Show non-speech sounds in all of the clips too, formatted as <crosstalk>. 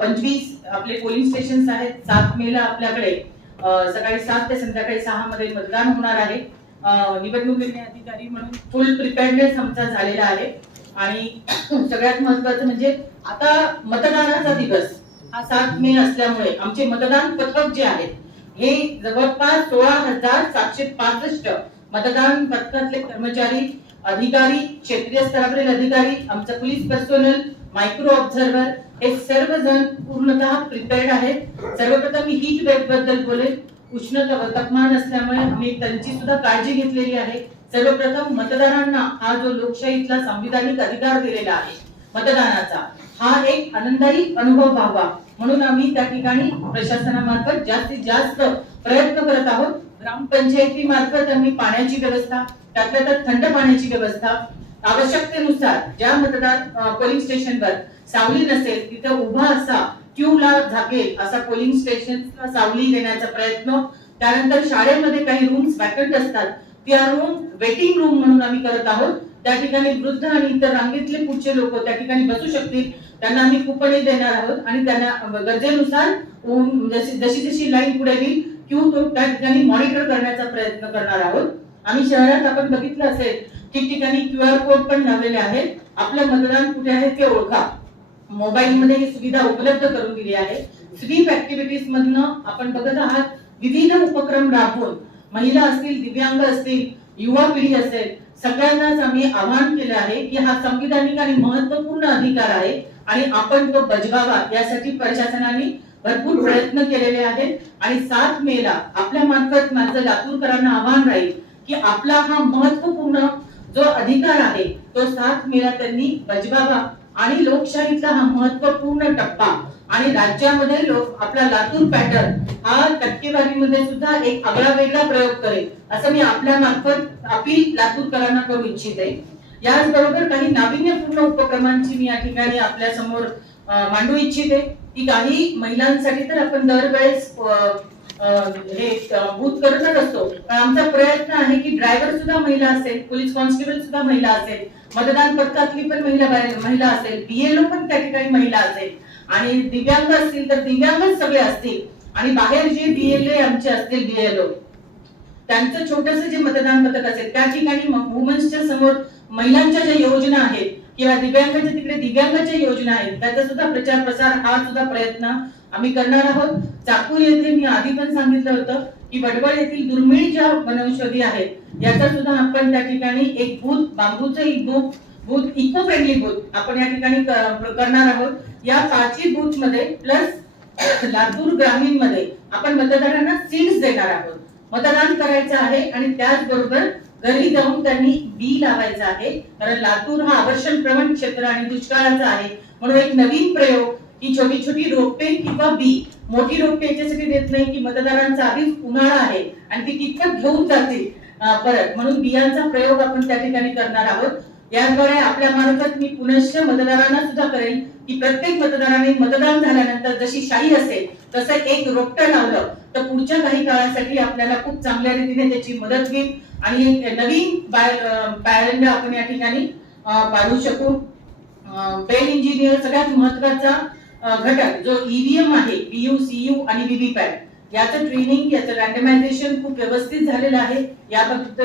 पंचवीस आपले polling station आहेत. सात मे ला आपल्याकडे सकाळी सात ते संध्याकाळी सहा मध्ये मतदान होणार आहे. निवडणूक निर्णय अधिकारी म्हणून फुल प्रिपेअरनेस आमचा झालेला आहे. आणि <clears throat> सगळ्यात महत्वाचं म्हणजे आता मतदानाचा दिवस हा सात मे असल्यामुळे आमचे मतदान पथक जे आहेत हे जवळपास सोळा हजार सातशे पासष्ट मतदान पथकातले कर्मचारी अधिकारी क्षेत्रीय स्तरावरील अधिकारी आमचा पोलीस पर्सोनल मायक्रो ऑब्झर्वर हे सर्वजण पूर्णतः प्रिपेअर्ड आहेत. सर्वप्रथम मी हीट वेबबद्दल बोलेन. उष्णता तापमान असल्यामुळे आम्ही त्यांची सुद्धा काळजी घेतलेली आहे. सर्वप्रथम मतदारांना हा जो लोकशाहीतला संविधानिक अधिकार दिलेला आहे मतदानाचा हा एक आनंदायी अनुभव व्हावा. म्हणून आम्ही त्या ठिकाणी प्रशासनामार्फत जास्तीत जास्त प्रयत्न करत आहोत. ग्रामपंचायती मार्फत आम्ही पाण्याची व्यवस्था त्यातल्या त्यात थंड पाण्याची व्यवस्था आवश्यकतेनुसार ज्या मतदार पोलिंग स्टेशनवर सावली नसेल तिथे उभा असा क्यूला झाकेल असा पोलिंग स्टेशनला सावली देण्याचा प्रयत्न. त्यानंतर शाळेमध्ये काही रूम्स वॅकंट असतात. त्या रूम वेटिंग रूम म्हणून आम्ही करत आहोत. त्या ठिकाणी वृद्ध आणि इतर रांगेतले पुढचे लोक त्या ठिकाणी बसू शकतील. त्यांना आम्ही कुपनही देणार आहोत आणि त्यांना गरजेनुसार जशी जशी जशी लाईन पुढे येईल क्यू तो त्या ठिकाणी मॉनिटर करण्याचा प्रयत्न करणार आहोत. आम्ही शहरात आपण बघितलं असेल ठिकठिकाणी क्यू आर कोड पण लावलेले आहेत. आपलं मतदान कुठे आहे ते ओळखा. मोबाईल मध्ये ही सुविधा उपलब्ध करून दिली आहे. स्वीप ऍक्टिव्हिटीज मधनं आपण बघत आहात विविध उपक्रम राबवून महिला असतील दिव्यांग असतील युवा पिढी असेल सगळ्यांनाच आम्ही आवाहन केलं आहे की हा संविधानिक आणि महत्त्वपूर्ण अधिकार आहे आणि आपण तो बजवावा यासाठी प्रशासनाने भरपूर प्रयत्न केलेले आहेत. आणि सात मे ला आपल्या मार्फत माझं लातूरकरांना आव्हान राहील की आपला हा महत्त्वपूर्ण जो अधिकार आहे तो सात मेला त्यांनी बजवावा आणि लोकशाहीचा हा महत्त्वपूर्ण टप्पा. आणि राज्यामध्ये लोक आपला लातूर पॅटर्न हा टक्केवारीमध्ये सुद्धा एक आगळा वेगळा प्रयोग करेल असं मी आपल्या मार्फत अपील लातूरकरांना करू इच्छिते. याचबरोबर काही नाविन्यपूर्ण उपक्रमांची मी या ठिकाणी आपल्यासमोर मांडू इच्छिते. की काही महिलांसाठी तर आपण दरवेळेस हे बूथ करतच असतो. पण आमचा प्रयत्न आहे की ड्रायव्हर सुद्धा महिला असेल पोलीस कॉन्स्टेबल सुद्धा महिला असेल मतदान पथकातली पण महिला महिला असेल बीएलओ पण त्या ठिकाणी महिला असेल. आणि दिव्यांग असतील तर दिव्यांगच सगळे असतील. आणि बाहेर जे बीएलए आमचे असतील बीएलओ त्यांचं छोटस जे मतदान पथक असेल त्या ठिकाणी वुमन्सच्या समोर महिलांच्या ज्या योजना आहेत किंवा दिव्यांगाच्या तिकडे दिव्यांगाच्या योजना आहेत त्याचा सुद्धा प्रचार प्रसार हा सुद्धा प्रयत्न आम्ही करणार आहोत. चाकूर येथे मी आधी पण सांगितलं होतं की वडवळ येथील दुर्मिळ ज्या वनौषधी आहेत याचा सुद्धा आपण त्या ठिकाणी एक भूत बांबूचं एक भूत भूत इको फ्रेंडली भूत आपण या ठिकाणी करणार आहोत. या पाचही भूत मध्ये प्लस लातूर ग्रामीणमध्ये आपण मतदारांना सीट्स देणार आहोत. मतदान करायचं आहे आणि त्याचबरोबर घरी जाऊन त्यांनी बी लावायचं आहे. कारण लातूर हा आवर्षण प्रवण क्षेत्र आणि दुष्काळाचा आहे. म्हणून एक नवीन प्रयोग ही छोटी छोटी रोपे किंवा बी मोठी रोपे याच्यासाठी देत नाही की मतदारांचा आधीच उन्हाळा आहे आणि ती कितपत घेऊन जातील परत. म्हणून बियांचा प्रयोग आपण त्या ठिकाणी करणार आहोत. याद्वारे आपल्या मार्फत मी पुनश्च मतदारांना सुद्धा करेन की प्रत्येक मतदाराने मतदान झाल्यानंतर जशी शाही असेल तसं एक रोपटं लावलं. तर पुढच्या काही काळासाठी आपल्याला खूप चांगल्या रीतीने त्याची मदत घेईल आणि नवीन पॅरेंट आपण या ठिकाणी अं, पाडू शकू. बेल इंजिनियर सगळ्यात महत्त्वाचा घटक जो ईव्हीएम आहे पीयू सीयू आणि व्हीव्हीपॅट याचं ट्रेनिंग याचं रँडमायझेशन खूप व्यवस्थित झालेलं आहे. याबाबत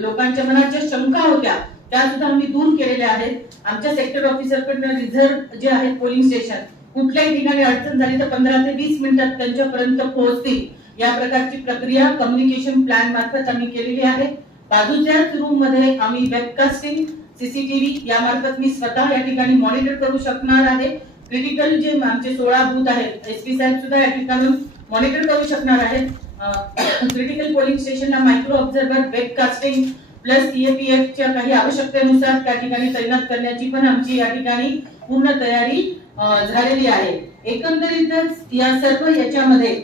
लोकांच्या मनात ज्या शंका होत्या त्या सुद्धा आम्ही दूर केलेल्या आहेत. आमच्या सेक्टर ऑफिसरकडनं रिझर्व जे आहेत पोलिंग स्टेशन कुठल्याही ठिकाणी अडचण झाली तर पंधरा ते वीस मिनिटात त्यांच्यापर्यंत पोहोचतील. या प्रकारची प्रक्रिया कम्युनिकेशन प्लॅन मार्फत आम्ही केलेली आहे. बाजूच्याच रूममध्ये आम्ही वेबकास्टिंग सीसीटीव्ही या मार्फत मी स्वतः या ठिकाणी मॉनिटर करू शकणार आहे. क्रिटिकल जे आमचे सोळा बूथ आहेत एस पी साहेब सुद्धा या ठिकाणून मॉनिटर करू शकणार आहेत. क्रिटिकल पोलिंग स्टेशनला micro observer webcasting plus CAPF च्या काही आवश्यकतेनुसार त्या ठिकाणी तैनात करण्याची पण आमची या ठिकाणी पूर्ण तयारी झालेली आहे. एकंदरीतच या सर्व याच्यामध्ये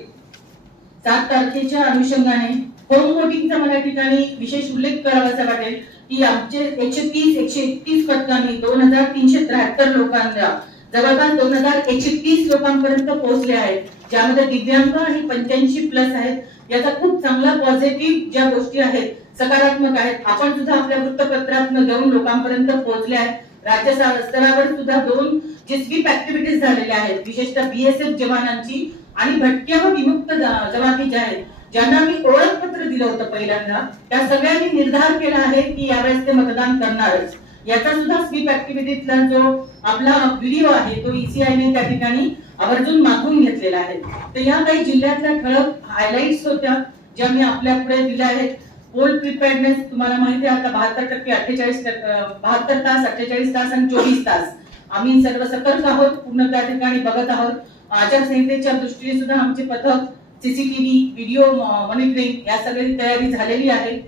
सात तारखेच्या अनुषंगाने होम वोटिंगचा मला ठिकाणी विशेष उल्लेख करावासा वाटेल की आमचे एकशे तीस एकशे एकतीस पथकांनी दोन हजार तीनशे त्र्याहत्तर लोकांना जवळपास दोन हजार एकशे तीस लोकांपर्यंत पोहोचले आहेत ज्यामध्ये दिव्यांग आणि पंच्याऐंशी प्लस आहेत. याचा खूप चांगला पॉझिटिव्ह ज्या गोष्टी आहेत सकारात्मक आहेत. आपण सुद्धा आपल्या वृत्तपत्रात जाऊन लोकांपर्यंत पोहोचले आहेत. राज्य स्तरावर सुद्धा दोन जे ऍक्टिव्हिटीज झालेल्या आहेत. विशेषतः बीएसएफ जवानांची आणि भटक्या व विमुक्त जमाती ज्या आहेत ज्यांना मी ओळखपत्र दिलं होतं पहिल्यांदा त्या सगळ्यांनी निर्धार केला आहे की यावेळेस ते मतदान करणारच. याचा सुद्धा स्वीप ऍक्टिव्हिटीतला जो आपला व्हिडिओ आहे तो ईसीआयने ने त्या ठिकाणी आवर्जून मागून घेतलेला आहे. तर या काही जिल्ह्यातल्या ठळक हायलाइट्स होत्या ज्या मी आपल्या पुढे दिल्या आहेत. पोल प्रिपेअर्डनेस तुम्हाला माहिती आहे आता बहात्तर टक्के अठ्ठेचाळीस बहात्तर तास अठ्ठेचाळीस तास आणि चोवीस तास. आम्ही सर्व सतर्क आहोत पूर्ण त्या ठिकाणी बघत आहोत. आचारसंहितेच्या दृष्टीने सुद्धा आमचे पथक सीसीटीव्ही व्हिडिओ मॉनिटरिंग या सगळी तयारी झालेली आहे.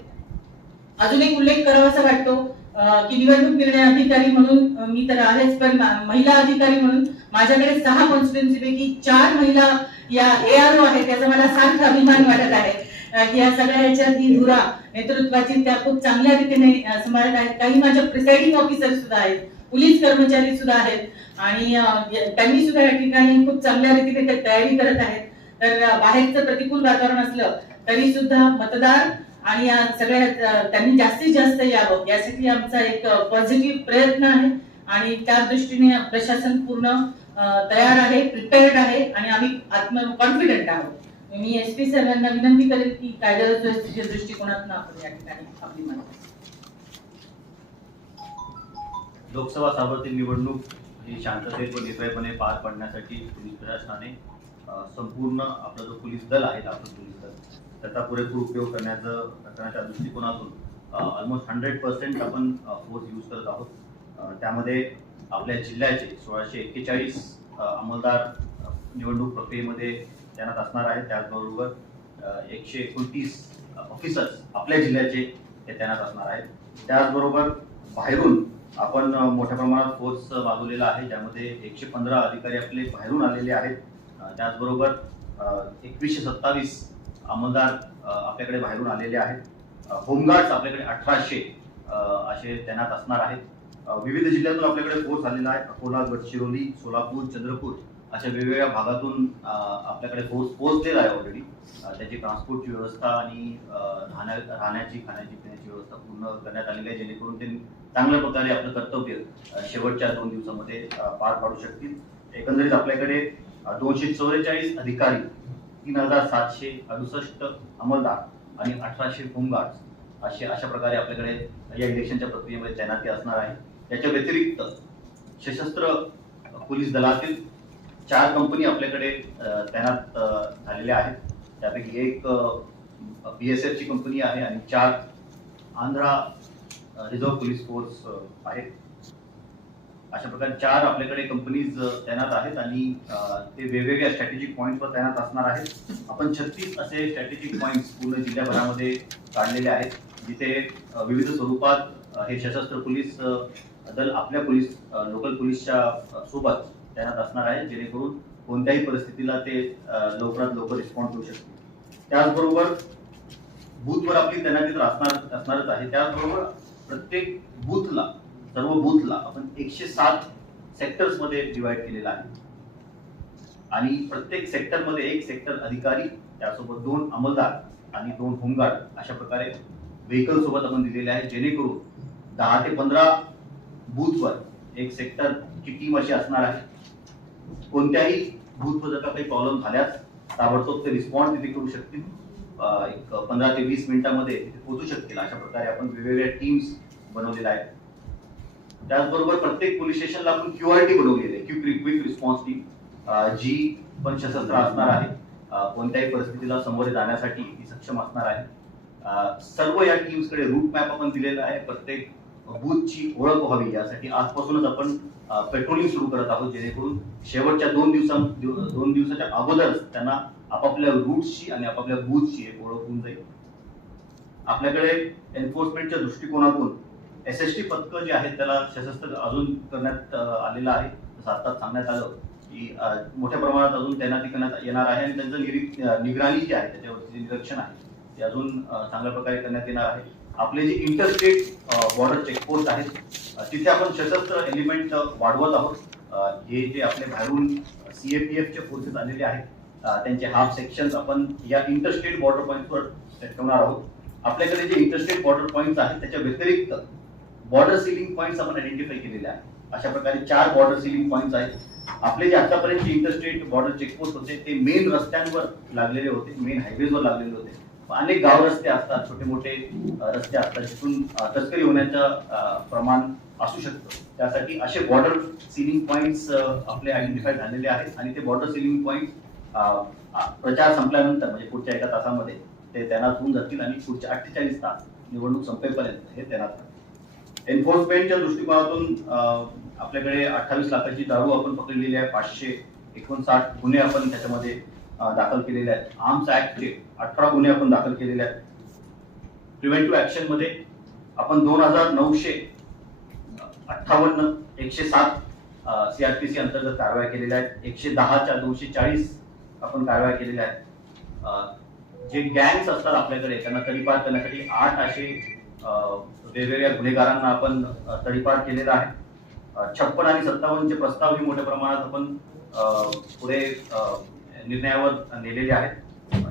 अजून एक उल्लेख करावासा वाटतो की निवडणूक निर्णय अधिकारी म्हणून मी तर आहेच पण महिला अधिकारी म्हणून माझ्याकडे सहा कॉन्स्टिट्युन्सी पैकी चार महिला या एआरओ आहेत त्याचा मला सार्थ अभिमान वाटत आहे. की या सगळ्या याच्यात ही धुरा नेतृत्वाची त्या खूप चांगल्या रीतीने अं, सांभाळत आहेत काही माझ्या प्रिसाइडिंग ऑफिसर सुद्धा आहेत पोलीस कर्मचारी सुद्धा आहेत. आणि त्यांनी सुद्धा या ठिकाणी खूप चांगल्या रीतीने ते तयारी करत आहेत. तर बाहेरचं प्रतिकूल वातावरण असलं तरी सुद्धा मतदार आणि या सगळ्या त्यांनी जास्तीत जास्त यावं. यासाठी आमचा एक पॉझिटिव्ह प्रयत्न आहे. आणि त्या दृष्टीने प्रशासन पूर्ण तयार आहे प्रिपेअर्ड आहे. आणि आम्ही आत्म कॉन्फिडंट आहोत. मी एस पी साहेबांना विनंती करेन की कायदा सुव्यवस्थेच्या दृष्टिकोनातून आपण या ठिकाणी आपली माहिती लोकसभा सार्वत्रिक निवडणूक ही शांततेत व निर्भयपणे पार पाडण्यासाठी पोलीस प्रशासनाने संपूर्ण आपला जो पोलीस दल आहे आपलं पोलीस दल त्याचा पुरेपूर उपयोग करण्याचं करण्याच्या दृष्टिकोनातून ऑलमोस्ट हंड्रेड पर्सेंट आपण फोर्स यूज करत आहोत. त्यामध्ये आपल्या जिल्ह्याचे सोळाशे एक्केचाळीस अंमलदार निवडणूक प्रक्रियेमध्ये तैनात असणार आहेत त्याचबरोबर एकशे एकोणतीस ऑफिसर्स आपल्या जिल्ह्याचे हे तैनात असणार आहेत. त्याचबरोबर बाहेरून आपण मोठ्या प्रमाणात फोर्स मागवलेला आहे. ज्यामध्ये एकशे पंधरा अधिकारी आपले बाहेरून आलेले आहेत. त्याचबरोबर एकवीसशे सत्तावीस अंमलदार आपल्याकडे बाहेरून आलेले आहेत. होमगार्ड्स आपल्याकडे अठराशे असे तैनात असणार आहेत. विविध जिल्ह्यातून आपल्याकडे फोर्स आलेला आहे. अकोला गडचिरोली सोलापूर चंद्रपूर अशा वेगवेगळ्या भागातून आपल्याकडे फोर्स पोहोचलेला आहे ऑलरेडी त्याची ट्रान्सपोर्टची व्यवस्था आणि राहण्या राहण्याची खाण्याची पिण्याची व्यवस्था पूर्ण करण्यात आलेली आहे जेणेकरून ते चांगल्या प्रकारे आपलं कर्तव्य शेवटच्या दोन दिवसामध्ये पार पाडू शकतील. एकंदरीत आपल्याकडे दोनशे चौवेचाळीस अधिकारी तीन हजार सातशे अडुसष्ट अंमलदार आणि अठराशे होमगार्ड असे अशा प्रकारे आपल्याकडे या इलेक्शनच्या प्रक्रियेमध्ये तैनाती असणार आहे. याच्या व्यतिरिक्त सशस्त्र पोलीस दलातील चार कंपनी आपल्याकडे तैनात झालेल्या आहेत. त्यापैकी एक बी एस एफची कंपनी आहे आणि चार आंध्रा रिझर्व्ह पोलीस फोर्स आहेत. अशा प्रकारे चार आपल्याकडे कंपनीज तैनात आहेत आणि ते वेगवेगळ्या स्ट्रॅटेजिक पॉईंटवर तैनात असणार आहेत. आपण छत्तीस असे स्ट्रॅटेजिक पॉईंट्स पूर्ण जिल्ह्याभरामध्ये काढलेले आहेत जिथे विविध स्वरूपात हे सशस्त्र पोलीस दल आपल्या पोलीस लोकल पोलीसच्या सोबत तैनात असणार आहे जेणेकरून कोणत्याही परिस्थितीला ते लवकरात लवकर रिस्पॉन्ड करू शकतील. त्याचबरोबर बूथवर आपली तैनाती तर असणार असणारच आहे. त्याचबरोबर प्रत्येक बूथला सर्व बूथला आपण एकशे सात सेक्टर्समध्ये डिवाइड केलेला आहे. आणि प्रत्येक सेक्टरमध्ये एक सेक्टर अधिकारी त्यासोबत दोन अंमलदार आणि दोन होमगार्ड अशा प्रकारे व्हेकल सोबत आपण दिलेले आहे. जेणेकरून दहा ते पंधरा बूथवर एक सेक्टरची टीम अशी असणार आहे. कोणत्याही बूथवर काही प्रॉब्लेम झाल्यास ताबडतोब ते रिस्पॉन्ड तिथे करू शकतील. एक पंधरा ते वीस मिनिटांमध्ये तिथे पोहोचू शकतील. अशा प्रकारे आपण वेगवेगळ्या टीम्स बनवलेल्या आहेत. त्याचबरोबर प्रत्येक पोलीस स्टेशनला आपण क्यू आर टी बनवलेली आहे. क्यू क्विक रिस्पॉन्स टीम जी पण सशस्त्र असणार आहे. कोणत्याही परिस्थितीला सामोरे जाण्यासाठी ती सक्षम असणार आहे. सर्व या टीम्सकडे रूट मॅप आपण दिलेला आहे. प्रत्येक बूथची ओळख व्हावी यासाठी आजपासूनच आपण पेट्रोलिंग सुरू करत आहोत जेणेकरून शेवटच्या दोन दिवसां दोन दिवसाच्या अगोदरच त्यांना आपापल्या रूटची आणि आपापल्या बूथची एक ओळख होऊन जाईल. आपल्याकडे एन्फोर्समेंटच्या दृष्टिकोनातून एस एस टी पथकं जे आहेत त्याला सशस्त्र अजून करण्यात आलेलं आहे. जसं आत्ताच सांगण्यात आलं की मोठ्या प्रमाणात अजून तैनाती करण्यात येणार आहे आणि त्यांचं निरी- निगराणी जी आहे त्याच्यावरती जे निरीक्षण आहे ते अजून चांगल्या प्रकारे करण्यात येणार आहे. आपले जे इंटरस्टेट बॉर्डर चेकपोस्ट आहेत तिथे आपण सशस्त्र एलिमेंट वाढवत आहोत. हे जे आपले बाहेरून सीएपीएफचे फोर्सेस आलेले आहेत त्यांचे हाफ सेक्शन आपण या इंटरस्टेट बॉर्डर पॉईंटवर सेट आहोत. आपल्याकडे जे इंटरस्टेट बॉर्डर पॉईंट आहेत त्याच्या व्यतिरिक्त बॉर्डर सिलिंग पॉईंट्स आपण आयडेंटिफाय केलेले आहेत. अशा प्रकारे चार बॉर्डर सिलिंग पॉईंट्स आहेत. आपले जे आतापर्यंत इंटरस्टेट बॉर्डर चेकपोस्ट होते ते मेन रस्त्यांवर लागलेले होते मेन हायवेजवर लागलेले होते. अनेक गाव रस्ते असतात छोटे मोठे रस्ते असतात जिथून तस्करी होण्याचं प्रमाण असू शकतं. त्यासाठी असे बॉर्डर सिलिंग पॉईंट्स आपले आयडेंटिफाय झालेले आहेत आणि ते बॉर्डर सिलिंग पॉईंट प्रचार संपल्यानंतर म्हणजे पुढच्या एका तासामध्ये ते तैनात होऊन जातील आणि पुढच्या अठ्ठेचाळीस तास निवडणूक संपेपर्यंत हे तैनात एन्फोर्समेंटच्या दृष्टिकोनातून आपल्याकडे अठ्ठावीस लाखाची दारू आपण पकडलेली आहे पाचशे एकोणसाठ गुन्हे आपण त्याच्यामध्ये दाखल केलेले आहेत. आर्म्स ऍक्टचे अठरा गुन्हे आपण दाखल केलेले आहेत. प्रिव्हेंटिव्ह ऍक्शनमध्ये आपण दोन हजार नऊशे अठ्ठावन्न एकशे सात सीआरपीसी अंतर्गत कारवाया केलेल्या आहेत. एकशे दहाच्या दोनशे चाळीस आपण कारवाया केलेल्या आहेत. जे गँग्स असतात आपल्याकडे त्यांना तडीपार करण्यासाठी आठ असे वेगवेगळ्या गुन्हेगारांना आपण तडीपार केलेला आहे. छप्पन आणि सत्तावन्नचे प्रस्तावही मोठ्या प्रमाणात आपण पुढे निर्णयावर नेलेले आहेत.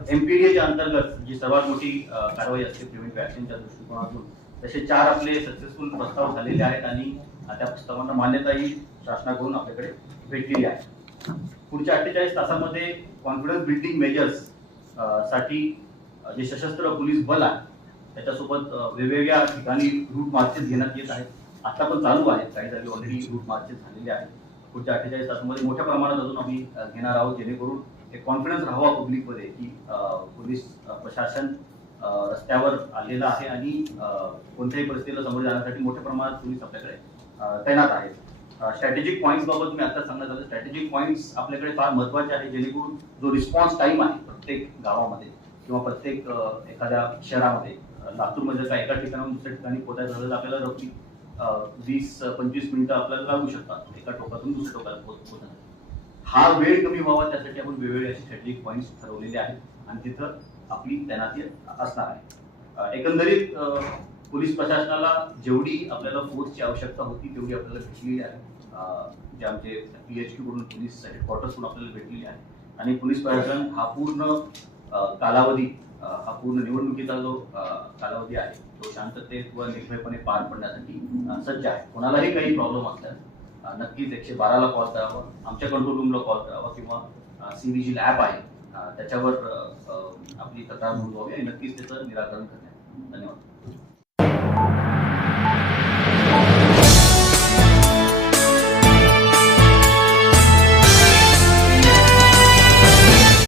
एमपीडीएच्या अंतर्गत जी सर्वात मोठी कारवाई असते प्रिव्हेंटिव्ह ऍक्शनच्या दृष्टिकोनातून तसे चार आपले सक्सेसफुल प्रस्ताव झालेले आहेत आणि त्या प्रस्तावांना मान्यताही शासनाकडून आपल्याकडे भेटलेली आहे. पुढच्या अठ्ठेचाळीस तासामध्ये कॉन्फिडन्स बिल्डिंग मेजर्ससाठी जे सशस्त्र पोलीस बल आहे त्याच्यासोबत वेगवेगळ्या ठिकाणी रूट मार्चेस घेण्यात येत आहेत. आता पण चालू आहेत काही जागी ऑलरेडी रूट मार्चेस झालेले आहेत. पुढच्या अठ्ठेचाळीस तासामध्ये मोठ्या प्रमाणात अजून आम्ही घेणार आहोत जेणेकरून एक कॉन्फिडन्स राहावा पब्लिकमध्ये की पोलीस प्रशासन रस्त्यावर आलेलं आहे आणि कोणत्याही परिस्थितीला समोर जाण्यासाठी मोठ्या प्रमाणात पोलीस आपल्याकडे तैनात आहेत. स्ट्रॅटेजिक पॉईंट्स बाबत मी आता सांगण्यात आलं. स्ट्रॅटेजिक पॉईंट्स आपल्याकडे फार महत्त्वाचे आहे जेणेकरून जो रिस्पॉन्स टाइम आहे प्रत्येक गावामध्ये किंवा प्रत्येक एखाद्या शहरामध्ये लातूरमध्ये जर एका ठिकाणाहून दुसऱ्या ठिकाणी पोहोचायचं झालं तर आपल्याला रफली वीस पंचवीस मिनिटं आपल्याला लागू शकतात. एका टोकातून दुसऱ्या टोकाला पोहोचण्यासाठी हा वेळ कमी व्हावा त्यासाठी आपण वेगवेगळे असे स्ट्रॅटेजिक पॉईंट्स ठरवलेले आहेत. आणि तिथं आपली तैनाती असणार आहे. एकंदरीत पोलीस प्रशासनाला जेवढी आपल्याला फोर्सची आवश्यकता होती तेवढी आपल्याला भेटलेली आहे. जे आमचे पी एच कडून पोलीस हेडक्वार्टर्सकडून आपल्याला भेटलेली आहे. आणि पोलीस प्रशासन हा पूर्ण कालावधी हा पूर्ण निवडणुकीचा जो कालावधी आहे तो शांततेत व निर्भयपणे पार पडण्यासाठी सज्ज आहे. कोणालाही काही प्रॉब्लेम असल्यास नक्कीच एकशे बाराला कॉल करावा आमच्या कंट्रोल रूमला कॉल करावा किंवा सी जी ॲप आहे. त्याच्यावर आपली तक्रार नोंदवावी आणि नक्कीच त्याचं निराकरण करण्यात धन्यवाद.